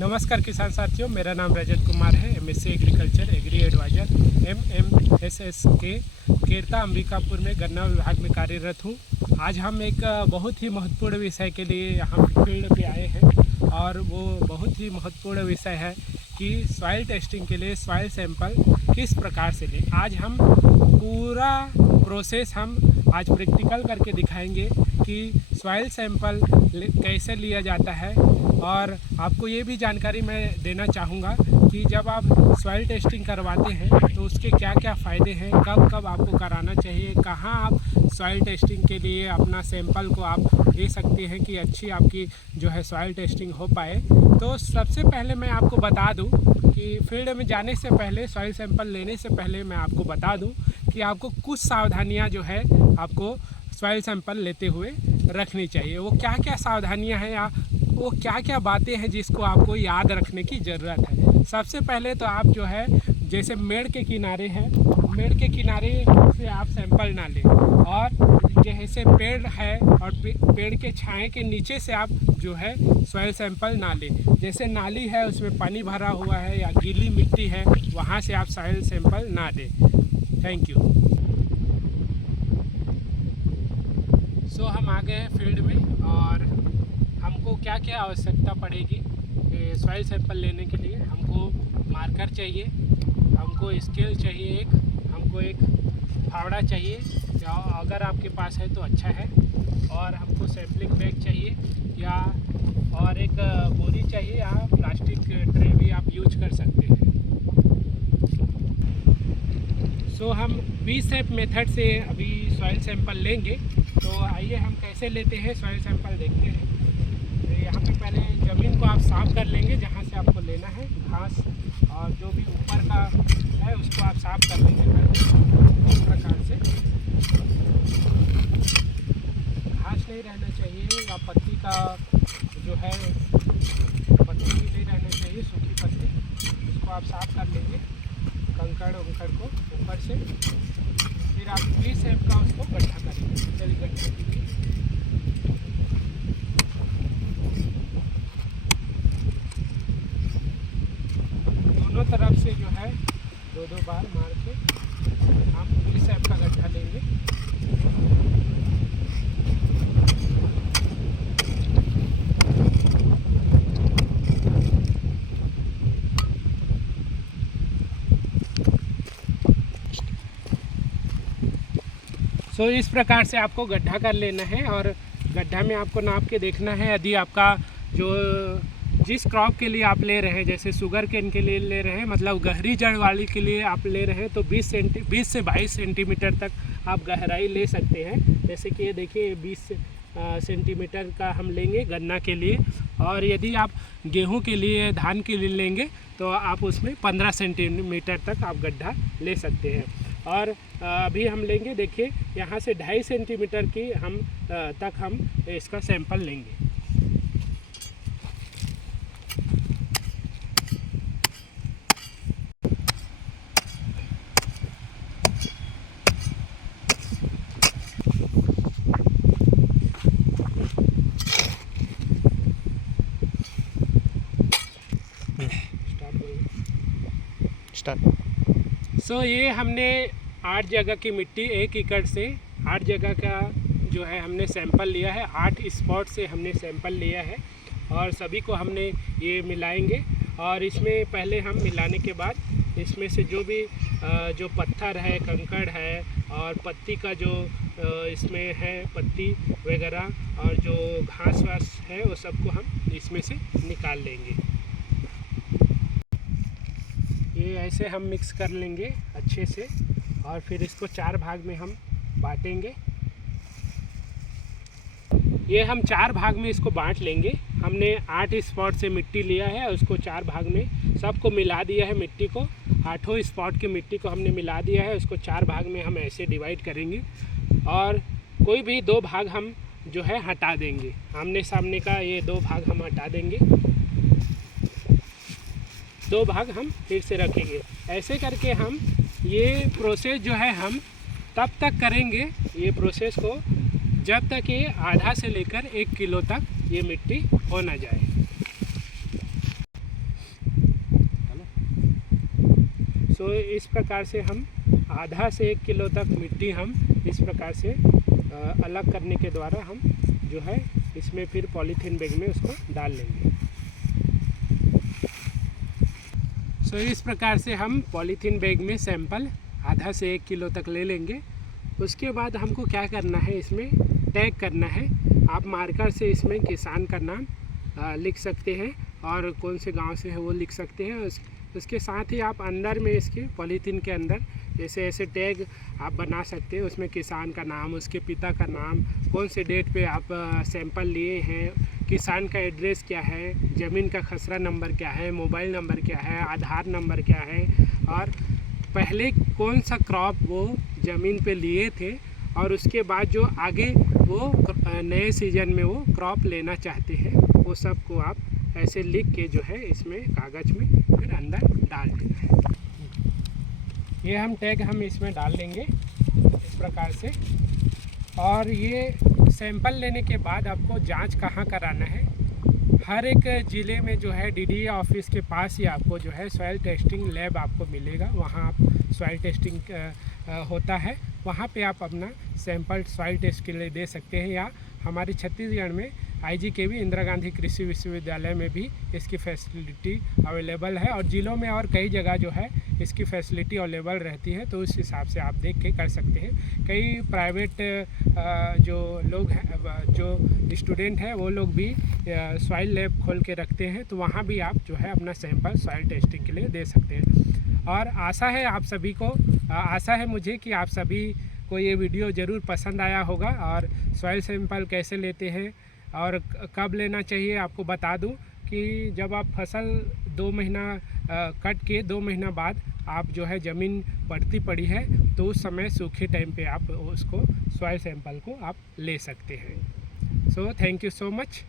नमस्कार किसान साथियों, मेरा नाम रजत कुमार है। एमएससी एग्रीकल्चर एग्री एडवाइजर एमएमएसएस के केरता अंबिकापुर में गन्ना विभाग में कार्यरत हूँ। आज हम एक बहुत ही महत्वपूर्ण विषय के लिए यहाँ फील्ड पे आए हैं और वो बहुत ही महत्वपूर्ण विषय है कि सॉइल टेस्टिंग के लिए सॉइल सैंपल किस प्रकार से लें। आज हम पूरा प्रोसेस आज प्रैक्टिकल करके दिखाएंगे कि सॉइल सैंपल कैसे लिया जाता है। और आपको ये भी जानकारी मैं देना चाहूँगा कि जब आप सॉइल टेस्टिंग करवाते हैं तो उसके क्या क्या फ़ायदे हैं, कब कब आपको कराना चाहिए, कहाँ आप सॉइल टेस्टिंग के लिए अपना सैंपल को आप दे सकते हैं कि अच्छी आपकी जो है सॉइल टेस्टिंग हो पाए। तो सबसे पहले मैं आपको बता दूं कि फील्ड में जाने से पहले, सॉइल सैंपल लेने से पहले मैं आपको बता दूं कि आपको कुछ सावधानियां जो है आपको सॉइल सैंपल लेते हुए रखनी चाहिए। वो क्या क्या सावधानियां हैं या वो क्या क्या बातें हैं जिसको आपको याद रखने की ज़रूरत है। सबसे पहले तो आप जो है जैसे मेड़ के किनारे हैं, मेड़ के किनारे से आप सैंपल ना लें, और जैसे पेड़ है और पेड़ के छाए के नीचे से आप जो है सॉइल सैंपल ना लें। जैसे नाली है उसमें पानी भरा हुआ है या गीली मिट्टी है, वहाँ से आप सॉइल सैंपल ना दें। Thank you. सो हम आ गए हैं फील्ड में और हमको क्या क्या आवश्यकता पड़ेगी सॉइल सैंपल लेने के लिए। हमको मार्कर चाहिए, हमको स्केल चाहिए, हमको एक फावड़ा चाहिए या अगर आपके पास है तो अच्छा है, और हमको सैंपलिंग बैग चाहिए या और एक बोरी चाहिए या प्लास्टिक ट्रे भी आप यूज कर सकते हैं। सो हम V-शेप मेथड से अभी सॉइल सैंपल लेंगे। तो आइए हम कैसे लेते हैं सॉइल सैंपल देखते हैं। तो यहाँ पे पहले ज़मीन को आप साफ़ कर लेंगे, जहाँ से आपको लेना है घास और जो भी ऊपर का है उसको आप साफ़ कर लेंगे पहले इस प्रकार से। घास नहीं रहना चाहिए या पत्ती का जो है पत्ती नहीं रहना चाहिए, सूखी पत्ती, उसको आप साफ़ कर लेंगे कंकड़ उंकड़ को ऊपर से। फिर आप V-शेप का उसको गड्ढा करेंगे, चलिए गड्ढा कीजिए। दोनों तरफ से जो है दो दो बार मार के हम V-शेप का गड्ढा लेंगे। तो इस प्रकार से आपको गड्ढा कर लेना है और गड्ढा में आपको नाप के देखना है। यदि आपका जो जिस क्रॉप के लिए आप ले रहे हैं, जैसे शुगर केन के लिए ले रहे हैं, मतलब गहरी जड़ वाली के लिए आप ले रहे हैं, तो 20 से 22 सेंटीमीटर तक आप गहराई ले सकते हैं। जैसे कि ये देखिए 20 सेंटीमीटर का हम लेंगे गन्ना के लिए। और यदि आप गेहूं के लिए, धान के लिए लेंगे तो आप उसमें 15 सेंटीमीटर तक आप गड्ढा ले सकते हैं। और अभी हम लेंगे, देखिए यहाँ से 2.5 सेंटीमीटर की हम इसका सैंपल लेंगे। सो ये हमने 8 जगह की मिट्टी, 1 एकड़ से 8 जगह का जो है हमने सैंपल लिया है। 8 स्पॉट से हमने सैंपल लिया है और सभी को हमने ये मिलाएंगे। और इसमें पहले हम मिलाने के बाद इसमें से जो भी जो पत्थर है, कंकड़ है और पत्ती का जो इसमें है पत्ती वगैरह और जो घास वास है वो सबको हम इसमें से निकाल लेंगे। ये ऐसे हम मिक्स कर लेंगे अच्छे से और फिर इसको 4 भाग में हम बांटेंगे। ये हम 4 भाग में इसको बांट लेंगे। हमने 8 स्पॉट से मिट्टी लिया है, उसको 4 भाग में सबको मिला दिया है। मिट्टी को 8 स्पॉट की मिट्टी को हमने मिला दिया है, उसको 4 भाग में हम ऐसे डिवाइड करेंगे और कोई भी 2 भाग हम जो है हटा देंगे। आमने सामने का ये 2 भाग हम हटा देंगे, 2 भाग हम फिर से रखेंगे। ऐसे करके हम ये प्रोसेस जो है हम तब तक करेंगे, ये प्रोसेस को जब तक ये आधा से लेकर 1 किलो तक ये मिट्टी हो ना जाए। सो इस प्रकार से हम आधा से 1 किलो तक मिट्टी हम इस प्रकार से अलग करने के द्वारा हम जो है इसमें फिर पॉलीथीन बैग में उसको डाल लेंगे। सो इस प्रकार से हम पॉलीथीन बैग में सैंपल आधा से 1 किलो तक ले लेंगे। उसके बाद हमको क्या करना है, इसमें टैग करना है। आप मार्कर से इसमें किसान का नाम लिख सकते हैं और कौन से गांव से है वो लिख सकते हैं। उसके साथ ही आप अंदर में इसके पॉलीथीन के अंदर ऐसे ऐसे टैग आप बना सकते हैं। उसमें किसान का नाम, उसके पिता का नाम, कौन से डेट पे आप सैंपल लिए हैं, किसान का एड्रेस क्या है, ज़मीन का खसरा नंबर क्या है, मोबाइल नंबर क्या है, आधार नंबर क्या है, और पहले कौन सा क्रॉप वो ज़मीन पे लिए थे, और उसके बाद जो आगे वो नए सीजन में वो क्रॉप लेना चाहते हैं, वो सब को आप ऐसे लिख के जो है इसमें कागज़ में फिर अंदर डाल देना है। ये हम टैग हम इसमें डाल देंगे इस प्रकार से। और ये सैंपल लेने के बाद आपको जांच कहाँ कराना है, हर एक ज़िले में जो है डीडीए ऑफिस के पास ही आपको जो है सॉइल टेस्टिंग लैब आपको मिलेगा। वहाँ आप सॉइल टेस्टिंग होता है, वहाँ पे आप अपना सैंपल सॉइल टेस्ट के लिए दे सकते हैं। या हमारे छत्तीसगढ़ में IGKV इंदिरा गांधी कृषि विश्वविद्यालय में भी इसकी फैसिलिटी अवेलेबल है, और ज़िलों में और कई जगह जो है इसकी फैसिलिटी अवेलेबल रहती है। तो उस हिसाब से आप देख के कर सकते हैं। कई प्राइवेट जो लोग हैं, जो स्टूडेंट हैं, वो लोग भी सॉइल लैब खोल के रखते हैं, तो वहाँ भी आप जो है अपना सैंपल सॉइल टेस्टिंग के लिए दे सकते हैं। और आशा है आप सभी को, आशा है मुझे कि आप सभी को ये वीडियो ज़रूर पसंद आया होगा। और सॉइल सैंपल कैसे लेते हैं और कब लेना चाहिए आपको बता दूं कि जब आप फसल 2 महीना कट के 2 महीना बाद आप जो है ज़मीन पड़ती पड़ी है, तो उस समय सूखे टाइम पे आप उसको सॉइल सैंपल को आप ले सकते हैं। So thank you so much.